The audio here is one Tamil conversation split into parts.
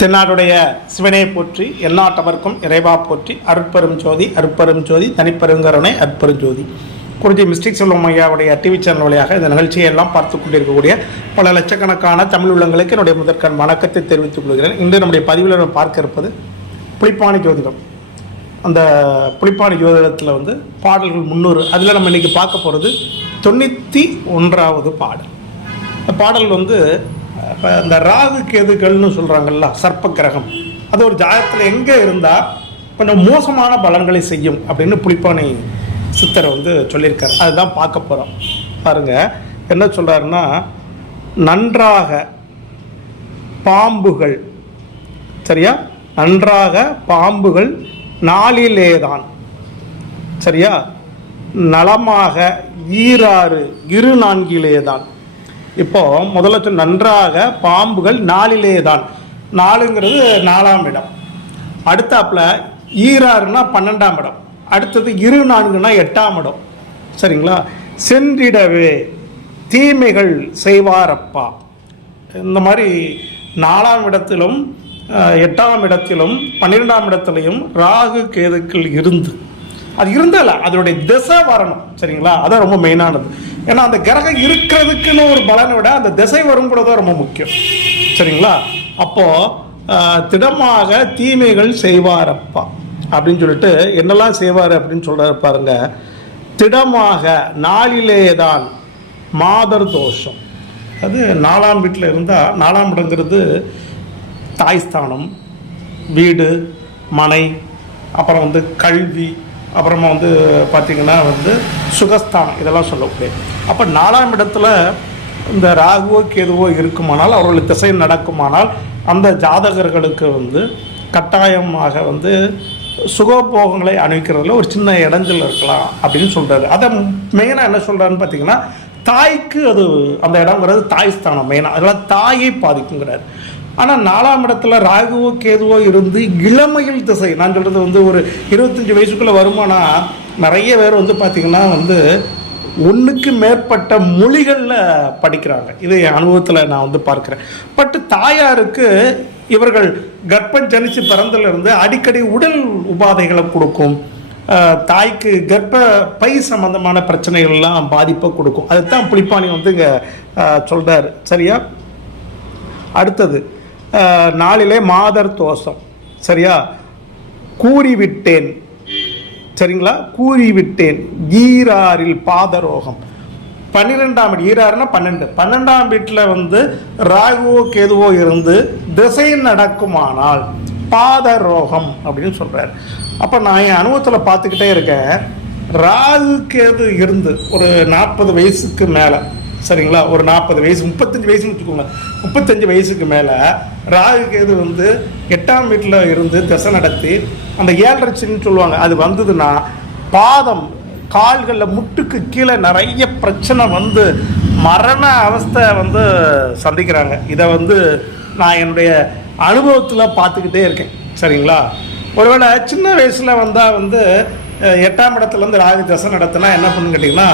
தென்னாடுடைய சிவனை போற்றி எல்லாட்டவர்க்கும் இறைவா போற்றி அருட்பெரும் ஜோதி அருட்பெரும் ஜோதி தனிப்பெருங்கருணை அற்பெரும் ஜோதி. குருஜி மிஸ்டிக் செல்வம் ஐயாவுடைய டிவி சேனல் வழியாக இந்த நிகழ்ச்சியை எல்லாம் பார்த்து கொண்டிருக்கக்கூடிய பல லட்சக்கணக்கான தமிழ் உள்ளங்களுக்கு என்னுடைய முதற்கண் வணக்கத்தை தெரிவித்துக் கொள்கிறேன். இன்று நம்முடைய பதிவில் நம்ம பார்க்க இருப்பது புளிப்பாணி ஜோதிடம். அந்த புளிப்பாணி ஜோதிடத்தில் வந்து பாடல்கள் முந்நூறு அதில் நம்ம இன்னைக்கு பார்க்க போகிறது தொண்ணூற்றி ஒன்றாவது பாடல். இந்த பாடல் வந்து இப்போ இந்த ராகு கேதுகள்னு சொல்கிறாங்கல்ல சர்ப்ப கிரகம் அது ஒரு ஜாதகத்தில் எங்கே இருந்தால் கொஞ்சம் மோசமான பலன்களை செய்யும் அப்படின்னு புளிப்பானை சித்தர் வந்து சொல்லியிருக்காரு. அதுதான் பார்க்க போகிறோம் பாருங்க என்ன சொல்கிறாருன்னா நன்றாக பாம்புகள் சரியா? நன்றாக பாம்புகள் நாளிலேதான் சரியா? நலமாக ஈராறு இரு நான்கிலேதான். இப்போ முதல்ல நன்றாக பாம்புகள் நாளிலே தான் நாலுங்கிறது நாலாம் இடம். அடுத்தாப்புல ஈராறுனா பன்னெண்டாம் இடம். அடுத்தது இரு நான்குனா எட்டாம் இடம். சரிங்களா? சென்றிடவே தீமைகள் செய்வாரப்பா. இந்த மாதிரி நாலாம் இடத்திலும் எட்டாம் இடத்திலும் பன்னிரெண்டாம் இடத்திலையும் ராகு கேதுக்கள் இருந்து. அது இருந்தால அதனுடைய திசை வரணும். சரிங்களா? அதான் ரொம்ப மெயினானது ஏன்னா அந்த கிரகம் இருக்கிறதுக்குன்னு ஒரு பலனை விட அந்த திசை வரும் ரொம்ப முக்கியம். சரிங்களா? அப்போ திடமாக தீமைகள் செய்வாரப்பா. அப்படின்னு சொல்லிட்டு என்னெல்லாம் செய்வார் அப்படின்னு சொல்றாரு பாருங்க. திடமாக நாளிலே தான் மாதர் தோஷம். அது நாலாம் வீட்டில் இருந்தால் நாலாம் இடங்கிறது தாய்ஸ்தானம் வீடு மனை அப்புறம் வந்து கல்வி அப்புறமா வந்து பார்த்திங்கன்னா வந்து சுகஸ்தானம் இதெல்லாம் சொல்லக்கூடிய. அப்போ நாலாம் இடத்துல இந்த ராகுவோ கேதுவோ இருக்குமானால் அவர்கள் திசை நடக்குமானால் அந்த ஜாதகர்களுக்கு வந்து கட்டாயமாக வந்து சுகபோகங்களை அணிவிக்கிறதுல ஒரு சின்ன இடைஞ்சல் இருக்கலாம் அப்படின்னு சொல்கிறாரு அதை மெயினாக என்ன சொல்கிறாருன்னு பார்த்தீங்கன்னா தாய்க்கு அது அந்த இடங்கிறது தாய் ஸ்தானம் மெயினாக அதெல்லாம் தாயை பாதிக்குங்கிறார். ஆனால் நாலாம் இடத்துல ராகுவோ கேதுவோ இருந்து இளமையில் திசை. நான் சொல்கிறது வந்து ஒரு இருபத்தஞ்சி வயசுக்குள்ளே வருமானா நிறைய பேர் வந்து பார்த்திங்கன்னா வந்து ஒன்றுக்கு மேற்பட்ட மொழிகளில் படிக்கிறாங்க. இது என் அனுபவத்தில் நான் வந்து பார்க்குறேன். பட் தாயாருக்கு இவர்கள் கர்ப்பம் ஜனிச்சு பிறந்திலிருந்து அடிக்கடி உடல் உபாதைகளை கொடுக்கும். தாய்க்கு கர்ப்ப பை சம்பந்தமான பிரச்சனைகள்லாம் பாதிப்பை கொடுக்கும். அதுதான் புளிப்பானி வந்து இங்கே சொல்கிறார் சரியா? அடுத்தது நாளிலே மாதர் தோஷம். சரியா? கூறிவிட்டேன். சரிங்களா? கூறிவிட்டேன். ஈராரில் பாதரோகம். பன்னிரெண்டாம் வீடு. ஈராறுனா பன்னெண்டு. பன்னெண்டாம் வீட்டில் வந்து ராகுவோ கேதுவோ இருந்து திசை நடக்குமானால் பாதரோகம் அப்படின்னு சொல்கிறார் அப்போ நான் என் அனுபவத்தில் பார்த்துக்கிட்டே இருக்கேன். ராகு கேது இருந்து ஒரு நாற்பது வயசுக்கு மேலே சரிங்களா? ஒரு நாற்பது வயசு முப்பத்தஞ்சு வயசுன்னு வச்சுக்கோங்க முப்பத்தஞ்சு வயசுக்கு மேலே ராகு கேது வந்து எட்டாம் வீட்டில் இருந்து திசை நடத்தி அந்த ஏழரை சின்னு சொல்லுவாங்க அது வந்ததுன்னா பாதம் கால்களில் முட்டுக்கு கீழே நிறைய பிரச்சனை வந்து மரண அவஸ்தை வந்து சந்திக்கிறாங்க. இதை வந்து நான் என்னுடைய அனுபவத்தில் பார்த்துக்கிட்டே இருக்கேன். சரிங்களா? ஒருவேளை சின்ன வயசில் வந்தால் வந்து எட்டாம் இடத்துலேருந்து ராகு தசை நடத்தினா என்ன பண்ணுன்னு கேட்டிங்கன்னா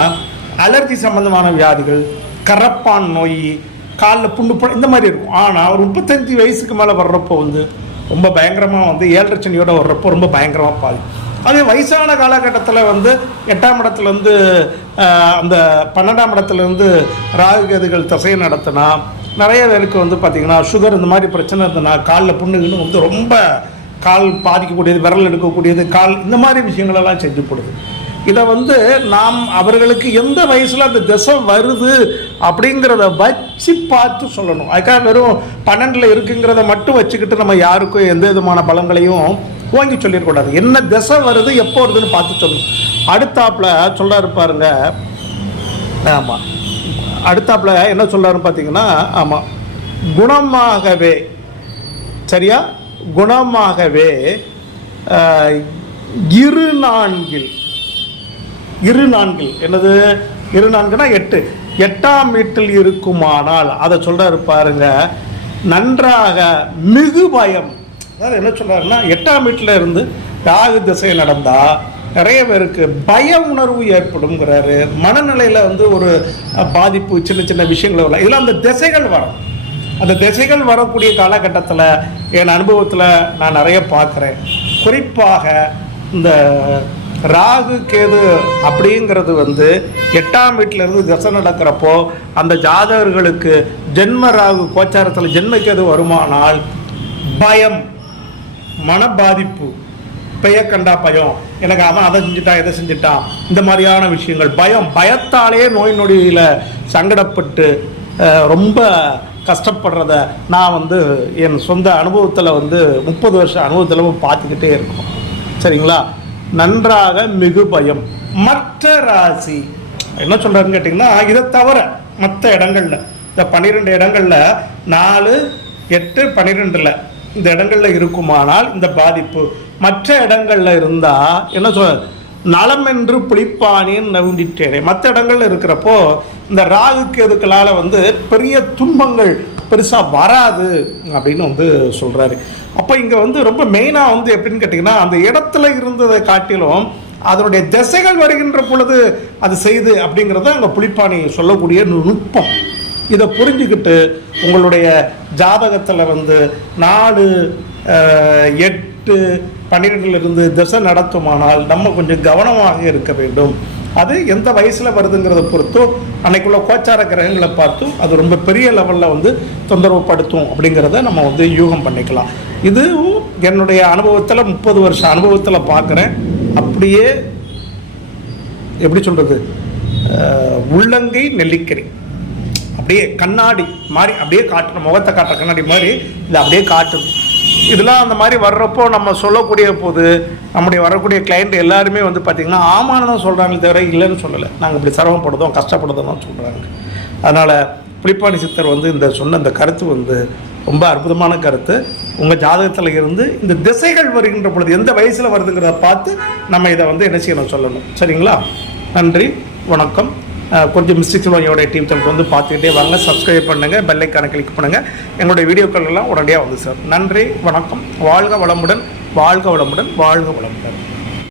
அலர்ஜி சம்பந்தமான வியாதிகள் கரப்பான் நோய் காலில் புண்ணு இந்த மாதிரி இருக்கும். ஆனால் ஒரு முப்பத்தஞ்சு வயசுக்கு மேலே வர்றப்போ வந்து ரொம்ப பயங்கரமாக வந்து ஏழரை சனியோட வர்றப்போ ரொம்ப பயங்கரமாக பாதி. அதே வயசான காலகட்டத்தில் வந்து எட்டாம் இடத்துலேருந்து அந்த பன்னெண்டாம் இடத்துலேருந்து ராகுகதிகள் தசையை நடத்தினா நிறைய பேருக்கு வந்து பார்த்திங்கன்னா சுகர் இந்த மாதிரி பிரச்சனை இருந்ததுன்னா காலில் புண்ணுக்குன்னு வந்து ரொம்ப கால் பாதிக்கக்கூடியது விரல் எடுக்கக்கூடியது கால் இந்த மாதிரி விஷயங்களெல்லாம் செஞ்சு போடுது இதை வந்து நாம் அவர்களுக்கு எந்த வயசில் அந்த திசை வருது அப்படிங்கிறத வச்சு பார்த்து சொல்லணும். அதுக்காக வெறும் பன்னெண்டில் இருக்குங்கிறத மட்டும் வச்சுக்கிட்டு நம்ம யாருக்கும் எந்த விதமான பலங்களையும் ஓங்கி சொல்லிடக்கூடாது என்ன திசை வருது எப்போ வருதுன்னு பார்த்து சொல்லணும். அடுத்தாப்புல சொல்லாரு பாருங்க. ஆமாம் அடுத்தாப்பில் என்ன சொல்றாருன்னு பார்த்தீங்கன்னா ஆமாம் குணமாகவே சரியா? குணமாகவே இரு நான்கில் இரு நான்கில். என்னது? இரு நான்குனா எட்டு. எட்டாம் வீட்டில் இருக்குமானால் அதை சொல்கிறாரு பாருங்க நன்றாக மிகு பயம். அதாவது என்ன சொல்கிறாருன்னா எட்டாம் வீட்டில் இருந்து ராகு திசை நடந்தால் நிறைய பேருக்கு பய உணர்வு ஏற்படுங்கிறாரு மனநிலையில் வந்து ஒரு பாதிப்பு சின்ன சின்ன விஷயங்கள் வரலாம். இதெல்லாம் அந்த திசைகள் வரும். அந்த திசைகள் வரக்கூடிய காலகட்டத்தில் என் அனுபவத்தில் நான் நிறைய பார்க்குறேன். குறிப்பாக இந்த ராகு கேது அப்படிங்கிறது வந்து எட்டாம் வீட்டிலேருந்து திசை நடக்கிறப்போ அந்த ஜாதகர்களுக்கு ஜென்ம ராகு கோச்சாரத்தில் ஜென்மக்கேது வருமானால் பயம் மன பாதிப்பு பெய கண்டா பயம். எனக்கு அவன் அதை செஞ்சுட்டான் இதை செஞ்சுட்டான். இந்த மாதிரியான விஷயங்கள். பயம் பயத்தாலே நோய் நொடியில் சங்கடப்பட்டு ரொம்ப கஷ்டப்படுறத நான் வந்து என் சொந்த அனுபவத்தில் வந்து முப்பது வருஷம் அனுபவத்தில் பார்த்துக்கிட்டே இருக்கோம். சரிங்களா? நன்றாக மிகு பயம். மற்ற ராசி என்ன சொல்கிறாருன்னு கேட்டிங்கன்னா இதை தவிர மற்ற இடங்கள்ல இந்த பன்னிரெண்டு இடங்கள்ல நாலு எட்டு பன்னிரெண்டில் இந்த இடங்கள்ல இருக்குமானால் இந்த பாதிப்பு. மற்ற இடங்கள்ல இருந்தா என்ன சொல்ற நலம் என்று புளிப்பானின்னு நவுண்டிட்டேனே. மற்ற இடங்கள்ல இருக்கிறப்போ இந்த ராகுக்கு எதுக்களால் வந்து பெரிய துன்பங்கள் பெருசாக வராது அப்படின்னு வந்து சொல்கிறாரு அப்போ இங்கே வந்து ரொம்ப மெயினாக வந்து எப்படின்னு கேட்டிங்கன்னா அந்த இடத்துல இருந்ததை காட்டிலும் அதனுடைய திசைகள் வருகின்ற பொழுது அது செய்து அப்படிங்கிறத அங்கே புளிப்பாணி சொல்லக்கூடிய நுட்பம். இதை புரிஞ்சுக்கிட்டு உங்களுடைய ஜாதகத்தில் வந்து நாலு எட்டு பன்னிரெண்டுலேருந்து திசை நடத்துமானால் நம்ம கொஞ்சம் கவனமாக இருக்க வேண்டும். அது எந்த வயசில் வருதுங்கிறத பொறுத்தும் அன்னைக்குள்ள கோச்சார கிரகங்களை பார்த்தும் அது ரொம்ப பெரிய லெவலில் வந்து தொந்தரவுப்படுத்தும் அப்படிங்கிறத நம்ம வந்து யூகம் பண்ணிக்கலாம். இதுவும் என்னுடைய அனுபவத்தில் முப்பது வருஷம் அனுபவத்தில் பார்க்குறேன். அப்படியே எப்படி சொல்கிறது உள்ளங்கை நெல்லிக்கறி அப்படியே கண்ணாடி மாதிரி அப்படியே காட்டுற முகத்தை காட்டுற கண்ணாடி மாதிரி இது அப்படியே காட்டுது. இதெல்லாம் அந்த மாதிரி வர்றப்போ நம்ம சொல்லக்கூடிய போது நம்முடைய வரக்கூடிய கிளைண்ட் எல்லாருமே வந்து பார்த்திங்கன்னா ஆமான்னு தான் சொல்கிறாங்களே தவிர இல்லைன்னு சொல்லலை. நாங்கள் இப்படி சிரமப்படுதோம் கஷ்டப்படுதோம் தான் சொல்கிறாங்க அதனால் புளிப்பாணி சித்தர் வந்து இந்த சொன்ன இந்த கருத்து வந்து ரொம்ப அற்புதமான கருத்து. உங்கள் ஜாதகத்தில் இருந்து இந்த திசைகள் வருகின்ற பொழுது எந்த வயசில் வருதுங்கிறத பார்த்து நம்ம இதை வந்து என்ன செய்யணும் சொல்லணும். சரிங்களா? நன்றி வணக்கம். கொஞ்சம் மிஸ்டேக் சில்வானியோட டீம் சேனல் வந்து பார்த்துக்கிட்டே வாங்க. சப்ஸ்கிரைப் பண்ணுங்கள் பெல்லைக்கான கிளிக் பண்ணுங்கள் எங்களுடைய வீடியோக்கள் எல்லாம் உடனடியாக வந்து சார் நன்றி வணக்கம். வாழ்க வளமுடன் வாழ்க வளமுடன் வாழ்க வளமுடன்.